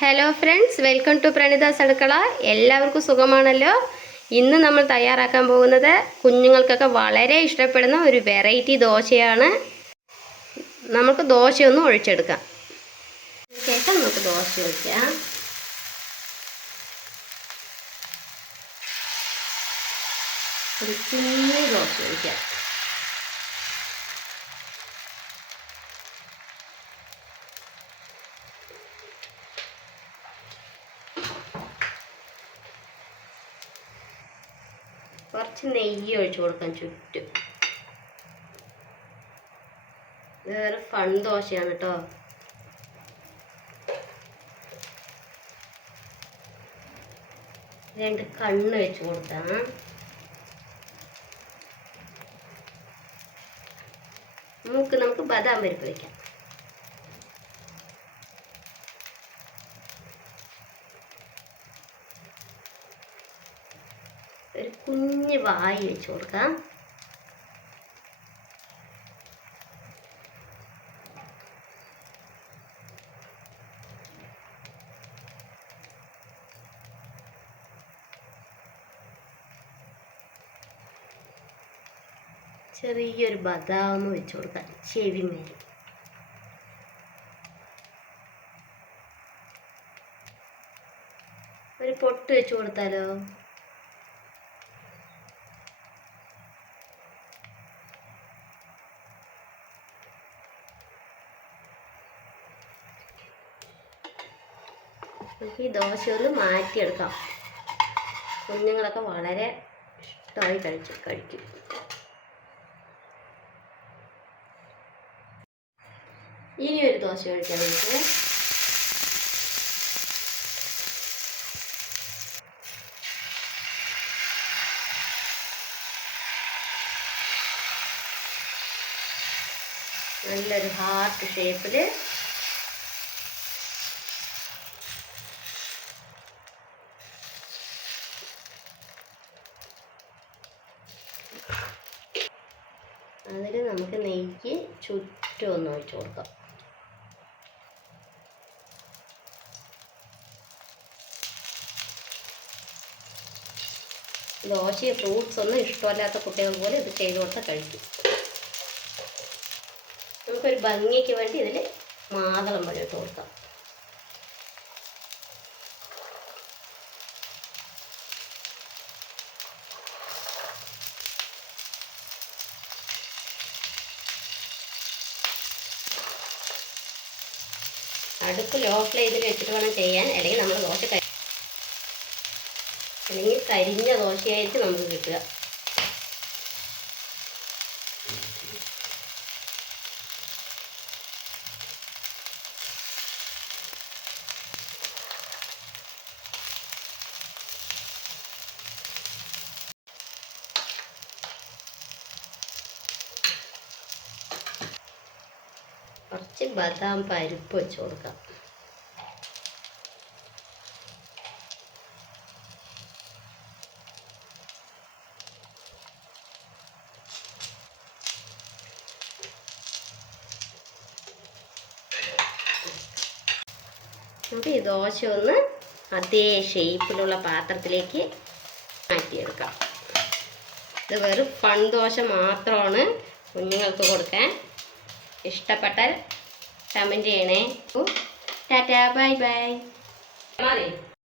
Hello friends, welcome to പ്രണിതാസ് അടുക്കള. എല്ലാവർക്കും സുഖമാണല്ലോ. ഇന്ന് നമ്മൾ തയ്യാറാക്കാൻ പോകുന്നത് കുഞ്ഞുങ്ങൾക്കൊക്കെ വളരെ ഇഷ്ടപ്പെടുന്ന ഒരു വെറൈറ്റി ദോശയാണ്. നമുക്ക് ദോശയൊന്ന് ഒഴിച്ചെടുക്കാം. ശേഷം നമുക്ക് ദോശ ഒഴിക്കാം. ഒരു കുഞ്ഞു ദോശ ഒഴിക്കാം. കുറച്ച് നെയ്യ് ഒഴിച്ചു കൊടുക്കാം ചുറ്റും. വേറെ ഫൺ ദോശയാണ് കേട്ടോ. രണ്ട് കണ്ണ് വെച്ച് കൊടുക്കാം. നമുക്ക് ബദാം പരിപ്പ് വയ്ക്കാം. ഒരു കുഞ്ഞ് വായി വെച്ച് കൊടുക്കാം. ചെറിയൊരു ബദാം വെച്ച് കൊടുക്കാം ചെവിമേൽ. ഒരു പൊട്ട് വെച്ച് കൊടുത്താലോ? നമുക്ക് ഈ ദോശ ഒന്ന് മാറ്റിയെടുക്കാം. കുഞ്ഞുങ്ങളൊക്കെ വളരെ ഇഷ്ടമായി കഴിക്കും. ഇനി ഒരു ദോശ കഴിക്കാൻ വേണ്ടിയിട്ട് നല്ലൊരു ഹാർട്ട് ഷേപ്പിൽ അതിൽ നമുക്ക് നെയ്ക്ക് ചുറ്റും ഒന്ന് ഒഴിച്ച് കൊടുക്കാം. ദോശയും ഫ്രൂട്ട്സ് ഒന്നും ഇഷ്ടമല്ലാത്ത കുട്ടികൾ പോലെ ഇത് ചെയ്ത് കൊടുത്താൽ കഴിക്കും. നമുക്കൊരു ഭംഗിക്ക് വേണ്ടി ഇതിൽ മാതളം പഴം ഇട്ട് കൊടുക്കാം. അടുപ്പ് ലോ ഫ്ലെയിമിൽ വെച്ചിട്ട് വേണം ചെയ്യാൻ, അല്ലെങ്കിൽ നമ്മൾ ദോശ അല്ലെങ്കിൽ കരിഞ്ഞ ദോശയായിട്ട് നമുക്ക് കിട്ടുക. കുറച്ച് ബദാം പരിപ്പ് വെച്ച് കൊടുക്കാം. നമുക്ക് ഈ ദോശ ഒന്ന് അതേ ഷേപ്പിലുള്ള പാത്രത്തിലേക്ക് മാറ്റിയെടുക്കാം. ഇത് വെറും ഫൺ ദോശ മാത്രമാണ് കുഞ്ഞുങ്ങൾക്ക് കൊടുക്കാൻ. ഇഷ്ടപ്പെട്ടാൽ കമൻറ്റ് ചെയ്യണേ. Tata, bye bye.